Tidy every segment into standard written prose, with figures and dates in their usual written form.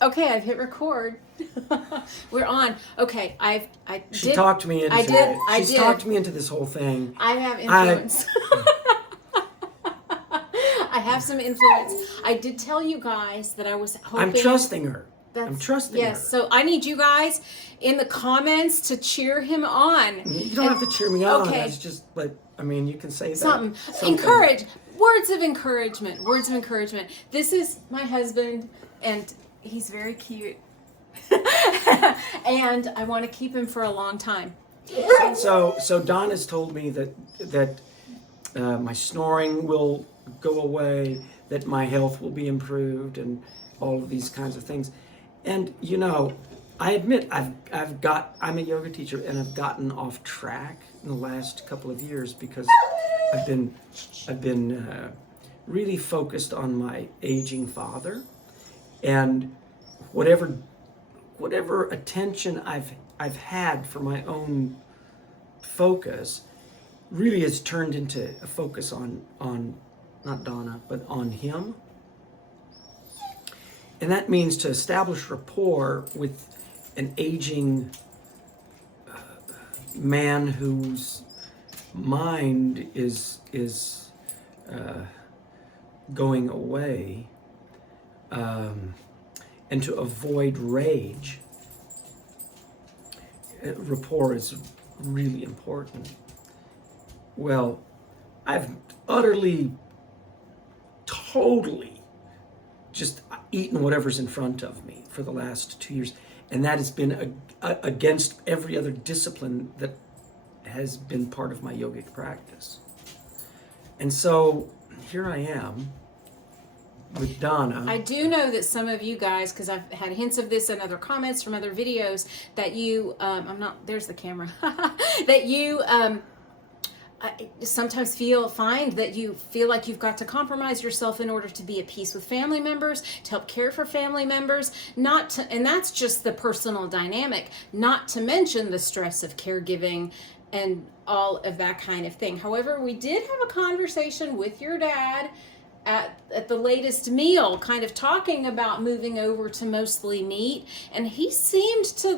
Okay, I've hit record. We're on. Okay, She talked me into it. She's talked me into this whole thing. I have influence. I have some influence. I did tell you guys that I was hoping. I'm trusting her. I'm trusting her. Yes, so I need you guys in the comments to cheer him on. You don't have to cheer me on. Okay. It's just like, I mean, you can say Something. Something. Encourage. Words of encouragement. Words of encouragement. This is my husband, and he's very cute. And I want to keep him for a long time. So Don has told me that my snoring will go away, that my health will be improved, and all of these kinds of things. And you know, I admit I'm a yoga teacher, and I've gotten off track in the last couple of years because I've been really focused on my aging father, and whatever attention I've had for my own focus really has turned into a focus on not Donna, but on him. And that means to establish rapport with an aging man whose mind is going away, and to avoid rage. Rapport is really important. Well, I've utterly, totally just eaten whatever's in front of me for the last 2 years. And that has been against every other discipline that has been part of my yogic practice. And so here I am with Donna. I do know that some of you guys, because I've had hints of this in other comments from other videos, that you, there's the camera, that you sometimes find that you feel like you've got to compromise yourself in order to be at peace with family members, to help care for family members, and that's just the personal dynamic, not to mention the stress of caregiving and all of that kind of thing. However, we did have a conversation with your dad at the latest meal, kind of talking about moving over to mostly meat, and he seemed to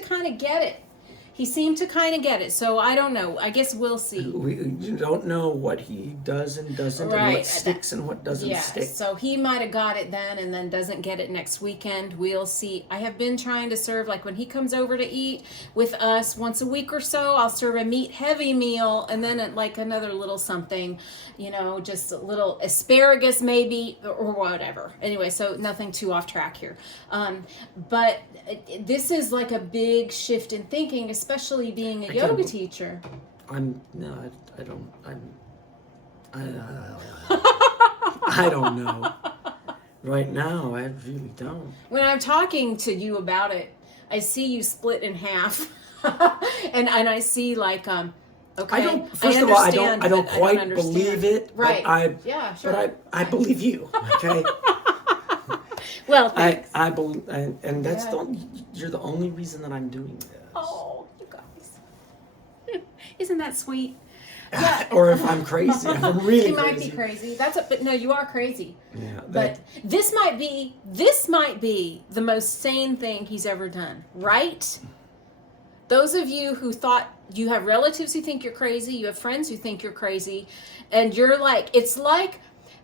kind of get it. So I don't know. I guess we'll see. You don't know what he does and doesn't, right, and what sticks and what doesn't stick. So he might have got it then and then doesn't get it next weekend. We'll see. I have been trying to serve, like when he comes over to eat with us once a week or so, I'll serve a meat heavy meal and then like another little something, just a little asparagus maybe or whatever. Anyway, so nothing too off track here. But this is like a big shift in thinking, especially being a yoga teacher. I don't know. Right now, I really don't. When I'm talking to you about it, I see you split in half, and I see like okay. First of all, I don't quite believe it. Right. But I believe you. Okay. Well, thanks. I believe, and that's you're the only reason that I'm doing this. Oh, you guys, isn't that sweet? Yeah. Or if I'm crazy, if I'm really you crazy. might be crazy. But no, you are crazy. Yeah. But this might be the most sane thing he's ever done, right? Those of you who thought you have relatives who think you're crazy, you have friends who think you're crazy, and you're like, it's like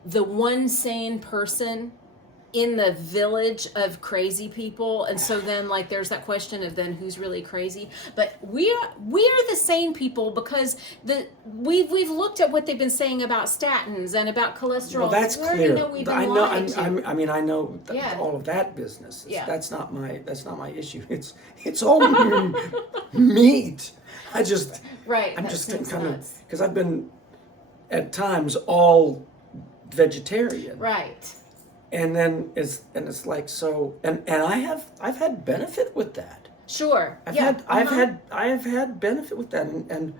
the one sane person in the village of crazy people, and so then like there's that question of then who's really crazy. But we are the sane people because we've looked at what they've been saying about statins and about cholesterol. Well, that's clear. I know Yeah. all of that business. Yeah. That's not my issue. It's all meat. I'm just kind of, because I've been at times all vegetarian. Right. And then it's like, so, and I've had benefit with that. Sure. I've had benefit with that, and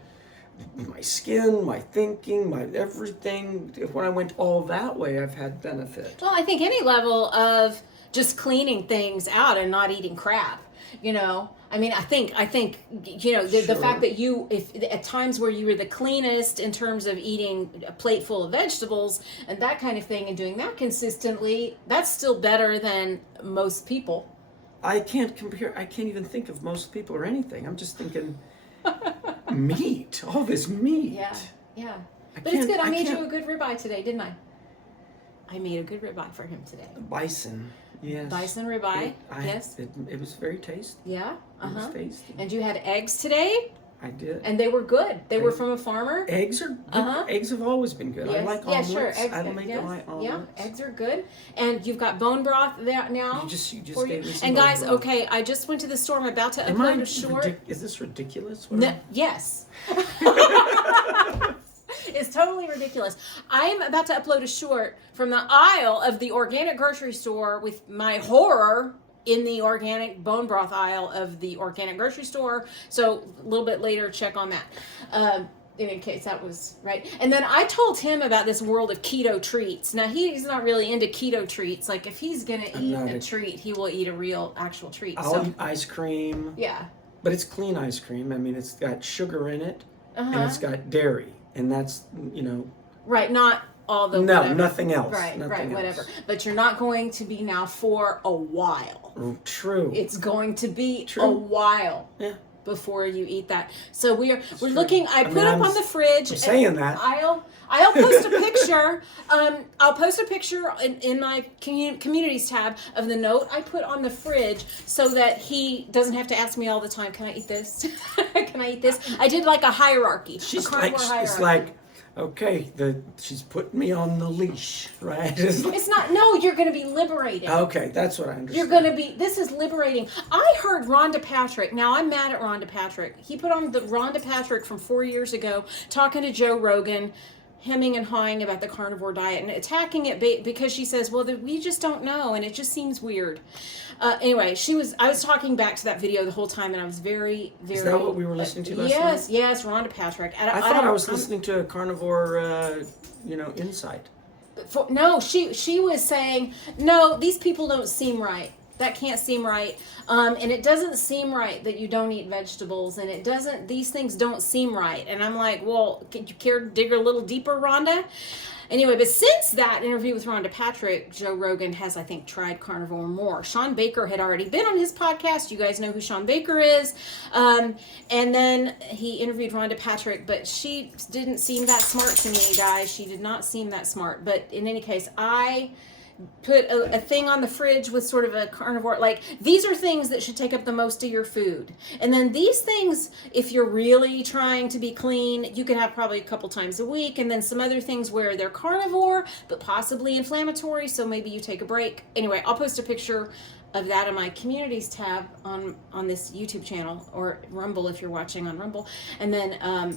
my skin, my thinking, my everything. When I went all that way, I've had benefit. Well, I think any level of just cleaning things out and not eating crap, I mean, I think, you know, the fact that you, if at times where you were the cleanest in terms of eating a plate full of vegetables and that kind of thing and doing that consistently, that's still better than most people. I can't even think of most people or anything. I'm just thinking meat, all this meat. Yeah. But it's good. I made you a good ribeye today, didn't I? I made a good ribeye for him today. Bison. Yes. Bison ribeye. Yes. It was very tasty. Yeah. It was tasty. And you had eggs today? I did. And they were good. They were from a farmer. Eggs are good. Eggs have always been good. Yes. I like omelets. Sure. Eggs, I make my omelets. Yeah, eggs are good. And you've got bone broth there now. You just for gave me some And bone guys, broth. okay, I just went to the store. I'm about to upload a short. Is this ridiculous? No, yes. It's totally ridiculous. I'm about to upload a short from the aisle of the organic grocery store with my horror in the organic bone broth aisle of the organic grocery store. So a little bit later, check on that. In any case, that was right. And then I told him about this world of keto treats. Now, he's not really into keto treats. Like, if he's going to eat a treat, he will eat a real, actual treat. I'll eat ice cream. Yeah. But it's clean ice cream. I mean, it's got sugar in it, and it's got dairy. And that's, you know... Right, not all the... No, whatever. Nothing else. Right, nothing else. whatever. But you're not going to be now for a while. True. It's going to be a while. Yeah. Before you eat that. So we're looking, I put up on the fridge. I'm saying that. I'll post a picture. I'll post a picture in my communities tab of the note I put on the fridge so that he doesn't have to ask me all the time, can I eat this? Can I eat this? I did like a hierarchy. It's like, okay, she's putting me on the leash, right? It's not, no, you're going to be liberating. Okay, that's what I understand. You're going to be, this is liberating. I heard Rhonda Patrick, now I'm mad at Rhonda Patrick. He put on the Rhonda Patrick from 4 years ago, talking to Joe Rogan, hemming and hawing about the carnivore diet and attacking it because she says, well, we just don't know and it just seems weird. Anyway, I was talking back to that video the whole time and I was very, very... Is that what we were listening to last night? Yes, Rhonda Patrick. I thought I was listening to a carnivore, insight. No, she was saying, no, these people don't seem right. That can't seem right. And it doesn't seem right that you don't eat vegetables. And these things don't seem right. And I'm like, well, could you care to dig a little deeper, Rhonda? Anyway, but since that interview with Rhonda Patrick, Joe Rogan has, I think, tried carnivore more. Sean Baker had already been on his podcast. You guys know who Sean Baker is. And then he interviewed Rhonda Patrick, but she didn't seem that smart to me, guys. She did not seem that smart. But in any case, I put a thing on the fridge with sort of a carnivore, like these are things that should take up the most of your food. And then these things, if you're really trying to be clean, you can have probably a couple times a week. And then some other things where they're carnivore, but possibly inflammatory. So maybe you take a break. Anyway, I'll post a picture of that in my communities tab on this YouTube channel or Rumble if you're watching on Rumble. And then,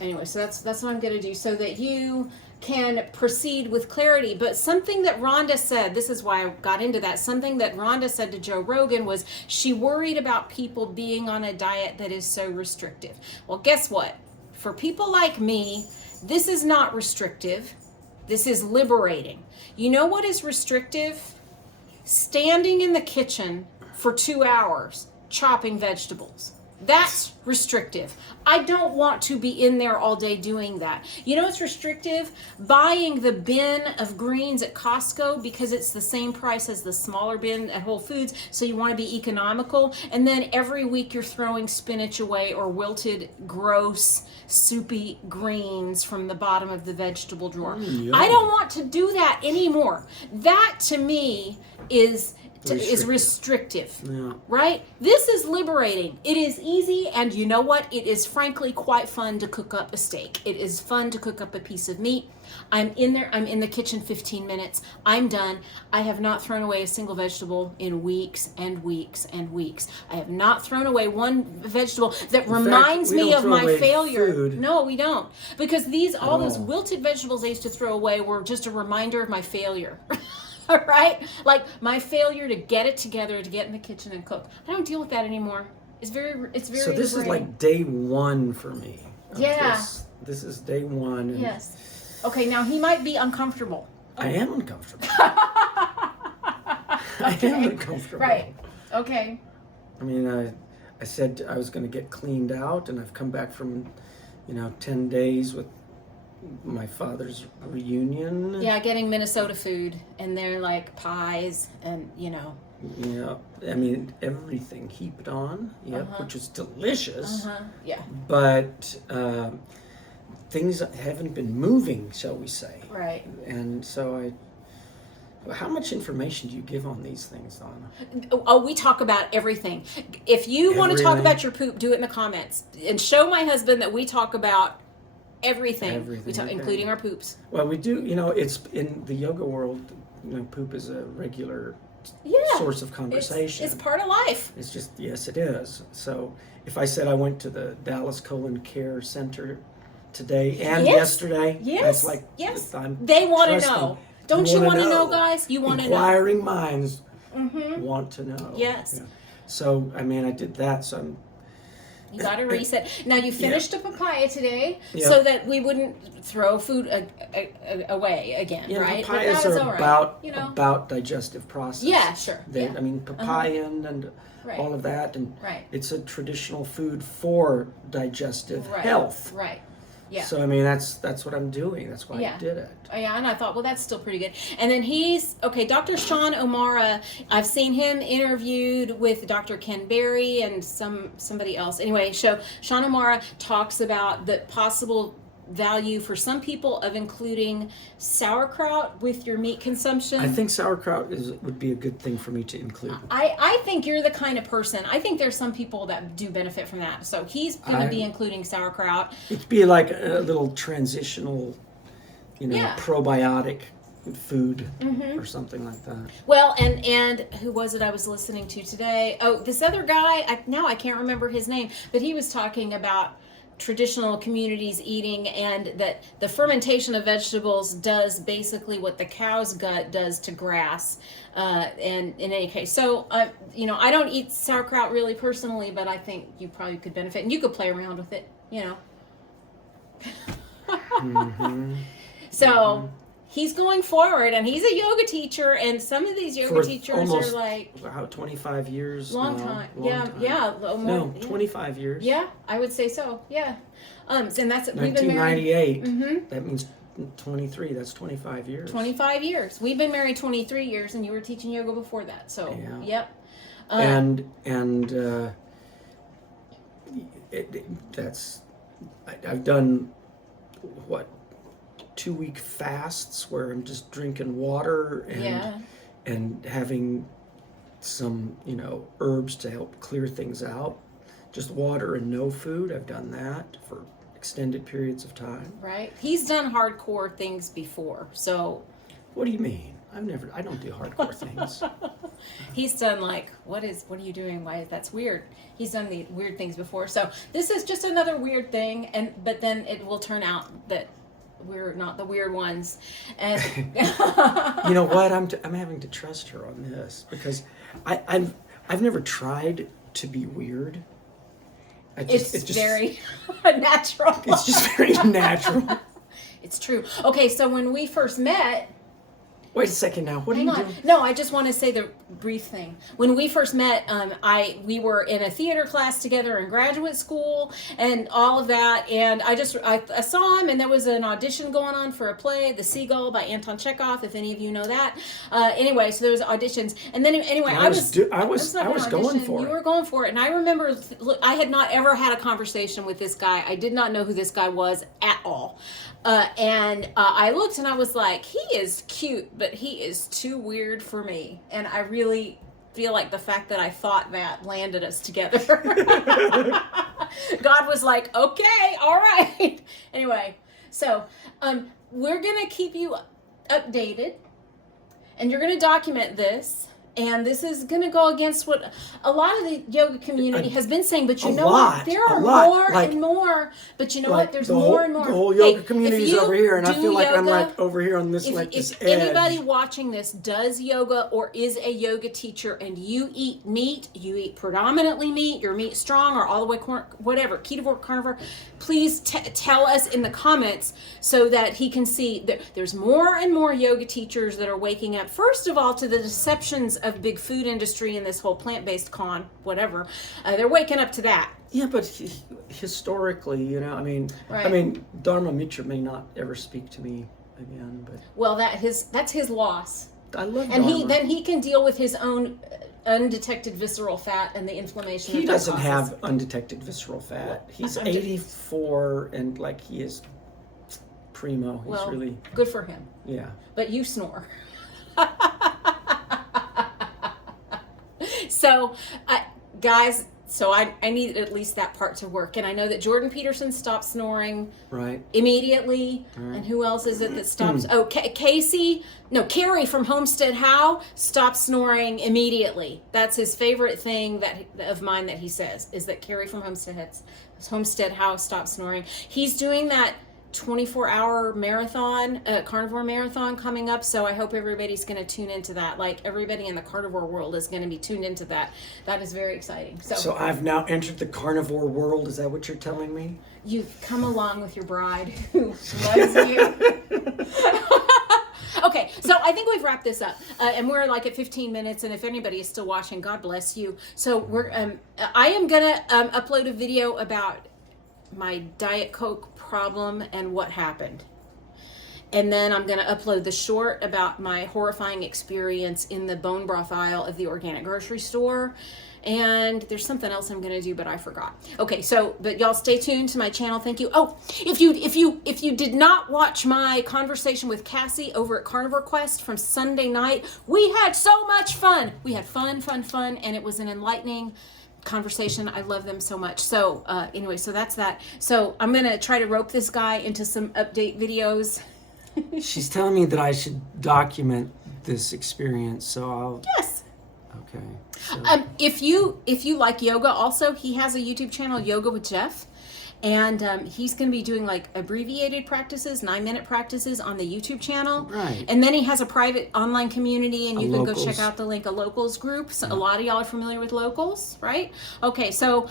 anyway, so that's what I'm going to do so that you can proceed with clarity. But something that Rhonda said, this is why I got into that, something that Rhonda said to Joe Rogan was she worried about people being on a diet that is so restrictive. Well, guess what? For people like me, this is not restrictive. This is liberating. You know what is restrictive? Standing in the kitchen for 2 hours chopping vegetables. That's restrictive. I don't want to be in there all day doing that. You know what's restrictive? Buying the bin of greens at Costco because it's the same price as the smaller bin at Whole Foods, so you want to be economical, and then every week you're throwing spinach away or wilted, gross, soupy greens from the bottom of the vegetable drawer. I don't want to do that anymore. That to me is restrictive, right? This is liberating. It is easy, and you know what? It is frankly quite fun to cook up a steak. It is fun to cook up a piece of meat. I'm in there. I'm in the kitchen 15 minutes. I'm done. I have not thrown away a single vegetable in weeks and weeks and weeks. I have not thrown away one vegetable that reminds me of my failure. Food. No, we don't. Because all those wilted vegetables I used to throw away were just a reminder of my failure. Right? Like my failure to get it together, to get in the kitchen and cook. I don't deal with that anymore. It's very So this is like day one for me. Yeah. This is day one. Yes. Okay, now he might be uncomfortable. I am uncomfortable. I am uncomfortable. Right. Okay. I mean, I said I was going to get cleaned out, and I've come back from, 10 days with my father's reunion. Yeah, getting Minnesota food, and they're like pies, and Yeah, I mean everything heaped on, which is delicious. Yeah. But things haven't been moving, shall we say? Right. And so how much information do you give on these things, Donna? Oh, we talk about everything. If you want to talk about your poop, do it in the comments and show my husband that we talk about everything. We talk, including our poops. Well, we do. It's in the yoga world. Poop is a regular source of conversation. It's part of life. It's just, yes, it is. So if I said I went to the Dallas Colon Care Center today and yesterday, that's like, they want to know. Don't you want to know, guys? You want to know. Inquiring minds want to know. Yes. Yeah. So, I mean, I did that, so you got to reset. Now, you finished a papaya today so that we wouldn't throw food away again, right? Papayas are about digestive process. Yeah, sure. I mean, papaya and all of that, and it's a traditional food for digestive health. Right. Yeah. So, I mean, that's what I'm doing. That's why I did it. Yeah, and I thought, well, that's still pretty good. And then Dr. Sean O'Mara, I've seen him interviewed with Dr. Ken Berry and somebody else. Anyway, Sean O'Mara talks about the possible value for some people of including sauerkraut with your meat consumption. I think sauerkraut would be a good thing for me to include. I think you're the kind of person. I think there's some people that do benefit from that. So he's going to be including sauerkraut. It'd be like a little transitional, probiotic food or something like that. Well, and who was it I was listening to today? Oh, this other guy. I can't remember his name, but he was talking about traditional communities eating, and that the fermentation of vegetables does basically what the cow's gut does to grass. And in any case, so I don't eat sauerkraut really personally, but I think you probably could benefit, and you could play around with it, So he's going forward, and he's a yoga teacher, and some of these yoga teachers are like 25 years. Long time. 25 years. Yeah, I would say so. Yeah. And that's 1998. We've been married. That means 23. That's 25 years. 25 years. We've been married 23 years, and you were teaching yoga before that. So, yep. I've done 2-week fasts where I'm just drinking water and having some herbs to help clear things out. Just water and no food. I've done that for extended periods of time. Right. He's done hardcore things before. So what do you mean? I don't do hardcore things. He's done what are you doing? That's weird. He's done the weird things before. So this is just another weird thing, but then it will turn out that we're not the weird ones. And you know what? I'm having to trust her on this, because I've never tried to be weird. It's just very natural. It's just very natural. It's true. Okay, so when we first met. Wait a second now. What are you doing? No, I just want to say the brief thing. When we first met, we were in a theater class together in graduate school and all of that. And I saw him, and there was an audition going on for a play, The Seagull by Anton Chekhov, if any of you know that. Anyway, so there was auditions, and then anyway, I was going for it. You were going for it, and I remember, I had not ever had a conversation with this guy. I did not know who this guy was at all. And I looked, and I was like, he is cute, but he is too weird for me. And I really feel like the fact that I thought that landed us together. God was like, okay, all right. Anyway, so we're going to keep you updated, and you're going to document this. And this is going to go against what a lot of the yoga community has been saying. But you know what? There are more and more. But you know what? There's more and more. The whole yoga community is over here, and I feel like I'm over here on this this edge. If anybody watching this does yoga or is a yoga teacher, and you eat meat, you eat predominantly meat, your meat strong or all the way whatever, ketovore, carnivore, please tell us in the comments so that he can see. There's more and more yoga teachers that are waking up, first of all, to the deceptions of big food industry and this whole plant-based whatever, they're waking up to that. Yeah, but historically, you know, I mean, Right. Dharma Mitra may not ever speak to me again, but Well, that's his loss. I love And Dharma. he can deal with his own undetected visceral fat and the inflammation. He that doesn't causes. have undetected visceral fat. He's 84 and like he is primo. He's Well, really, good for him. yeah. But you snore. So, guys, so I need at least that part to work. And I know that Jordan Peterson stopped snoring Right. immediately. Right. And who else is it that stops? Oh, Carrie from Homestead How stopped snoring immediately. That's his favorite thing of mine that he says, is that Carrie from Homestead How stopped snoring. He's doing that 24-hour marathon, carnivore marathon coming up, so I hope everybody's going to tune into that. Like, everybody in the carnivore world is going to be tuned into that. That is very exciting. So I've now entered the carnivore world. Is that what you're telling me? You've come along with your bride who loves you. Okay, so I think we've wrapped this up, and we're like at 15 minutes. And if anybody is still watching, God bless you. So I am gonna upload a video about my Diet Coke problem and what happened, and then I'm gonna upload the short about my horrifying experience in the bone broth aisle of the organic grocery store. And there's something else I'm gonna do, but I forgot. Okay, so but y'all stay tuned to my channel. Thank you. Oh, if you did not watch my conversation with Cassie over at Carnivore Quest from Sunday night, we had so much fun. We had fun, and it was an enlightening conversation. I love them so much. So anyway, so that's that. So I'm gonna try to rope this guy into some update videos. She's telling me that I should document this experience, so I'll. Yes. Okay. So. If you like yoga, also he has a YouTube channel, Yoga with Jeff, and he's going to be doing like abbreviated practices, 9-minute practices on the YouTube channel. Right. And then he has a private online community, and you can go Locals. check out the link, a locals group. So a lot of y'all are familiar with locals, right? Okay, so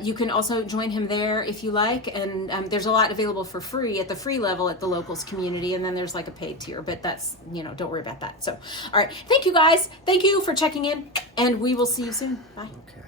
you can also join him there if you like, and there's a lot available for free at the free level at the locals community, and then there's like a paid tier, but that's, don't worry about that. So, all right, thank you guys. Thank you for checking in, and we will see you soon. Bye. Okay.